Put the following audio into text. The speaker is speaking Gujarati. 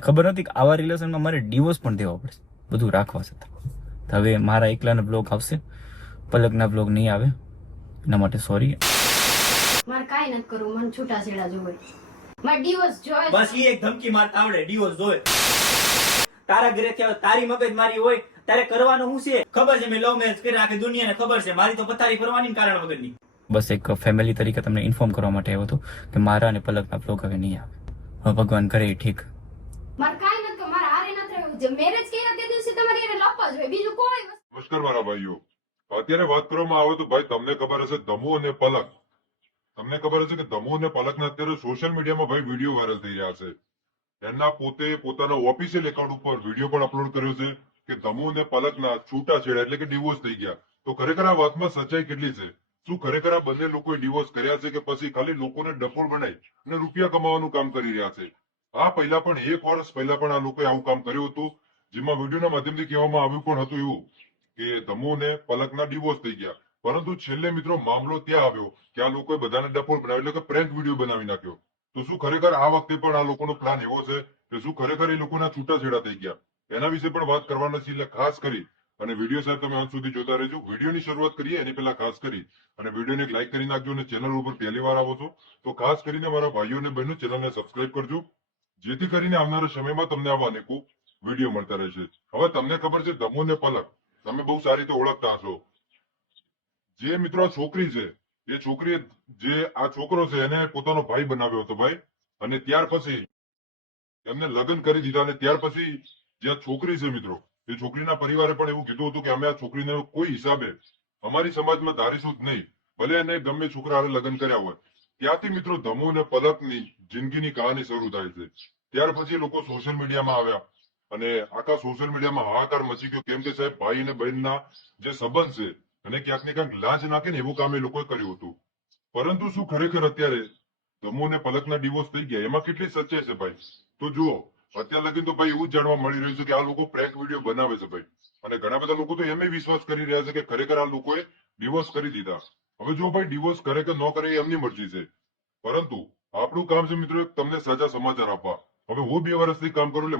ખબર નથી કે આવા રિલેશનમાં મારે ડિવોર્સ પણ દેવો પડશે. બધું રાખવા છતાં. તો હવે મારા એકલાના બ્લોગ આવશે. પલકના બ્લોગ નહીં આવે. એના માટે સોરી મારે કાંઈ નથી કરવું. મને જોવે. મારે ડિવોર્સ જોવે. બસ એ એક ધમકી મારતા આવડે ડિવોર્સ જોય તારા ઘરે થી તારી મગજ મારી હોય તારે કરવાનું શું છે? ખબર છે મેં લવ મેરેજ કરી આખી દુનિયાને ખબર છે. મારી તો પથારી ફરવાની કારણ વગરની. બસ એક ફેમિલી તરીકે તમને ઇન્ફોર્મ કરવા માટે આવ્યો હતો કે મારા અને પલકના બ્લોગ હવે નહીં આવે. ભગવાન કરે ઠીક મારે કાંઈ નથી કરવું મારે હારે નથી રહેવું જે મેરેજ કર્યા તે દિવસે તમારે એને લપવા જોઈએ બીજું કોઈ નમસ્કાર મારા ભાઈઓ. અત્યારે વાત કરવામાં આવે તો ભાઈ તમને ખબર હશે ધમુ અને પલક. તમને ખબર હશે કે ધમુ અને પલકના અત્યારે સોશિયલ મીડિયામાં ભાઈ વીડિયો વાયરલ થઈ રહ્યા છે. એમના પોતે પોતાના ઓફિશિયલ એકાઉન્ટ ઉપર વીડિયો પણ અપલોડ કર્યો છે કે ધમુ અને પલકના છૂટાછેડા એટલે કે ડિવોર્સ થઈ ગયા. તો ખરેખર આ વાતમાં સચ્ચાઈ કેટલી છે? શું ખરેખર આ બંને લોકોએ ડિવોર્સ કર્યા છે કે પછી ખાલી લોકોને ડફોળ બનાવી અને રૂપિયા કમાવાનું કામ કરી રહ્યા છે? આ પહેલા પણ એક વર્ષ પહેલા પણ આ લોકોએ આવું કામ કર્યું હતું, જેમાં વિડીયોના માધ્યમથી કહેવામાં આવ્યું પણ હતું એવું કે ધમુ ને પલકના ડિવોર્સ થઈ ગયા. પરંતુ છેલ્લે મિત્રો મામલો ત્યાં આવ્યો કે આ લોકોએ બધાને ડફોળ બનાવ્યો એટલે કે પ્રેન્ક વીડિયો બનાવી નાખ્યો. તો શું ખરેખર આ વખતે પણ આ લોકોનો પ્લાન એવો છે કે શું ખરેખર એ લોકોના છૂટાછેડા થઈ ગયા? એના વિશે પણ વાત કરવાના છે એટલે ખાસ કરી. અને વીડિયો સાહેબ તમે અંત સુધી જોતા રહેજો. વિડીયોની શરૂઆત કરીએ, એની પહેલા ખાસ કરી. અને વિડીયોને એક લાઈક કરી નાખજો અને ચેનલ ઉપર પહેલી વાર આવો છો, તો ખાસ કરીને મારા ભાઈઓ અને બહેનો ચેનલને સબસ્ક્રાઇબ કરજો. જેથી કરીને આવનારા સમયમાં તમને આવા અનેકો વીડિયો મળતા રહેશે. હવે તમને ખબર છે, દમો ને પલક. તમે બહુ સારી રીતે ઓળખતા હશો. જે મિત્રો છોકરી છે, એ છોકરીએ જે આ છોકરો છે, એને પોતાનો ભાઈ બનાવ્યો હતો ભાઈ. અને ત્યાર પછી એમને લગ્ન કરી દીધા અને ત્યાર પછી જે છોકરી છે મિત્રો, એ છોકરીના પરિવારે પણ એવું કીધું હતું કે અમે આ છોકરીને કોઈ હિસાબે અમારી સમાજમાં ધારીશું જ નહીં. ભલે એને ગમે છોકરા લગ્ન કર્યા હોય. ત્યાંથી મિત્રો ધમુ અને પલકની જિંદગીની કહાની શરૂ થાય છે. ત્યાર પછી લોકો સોશિયલ મીડિયામાં આવ્યા અને આખા સોશિયલ મીડિયામાં હાહાકાર મચી ગયો. કેમ કે સાહેબ, ભાઈ અને બહેનના જે સંબંધ છે અને ક્યાંક ને ક્યાંક લાજ નાખે એવું કામ એ લોકોએ કર્યું હતું. પરંતુ શું ખરેખર અત્યારે ધમુ અને પલકના ડિવોર્સ થઈ ગયા. એમાં કેટલી સચ્ચાઈ છે ભાઈ? તો જુઓ, અત્યાર લગી તો ભાઈ એવું જાણવા મળી રહ્યું છે કે આ લોકો પ્રેન્ક વીડિયો બનાવે છે ભાઈ. અને ઘણા બધા લોકો તો એમ વિશ્વાસ કરી રહ્યા છે કે ખરેખર આ લોકોએ ડિવોર્સ કરી દીધા. હવે જો ભાઈ ડિવોર્સ કે ન કરે એમની મરજી છે. પરંતુ આપણું કામ છે મિત્રો તમને સાચા સમાચાર આપવા. હવે હું બે વર્ષથી કામ કરું એટલે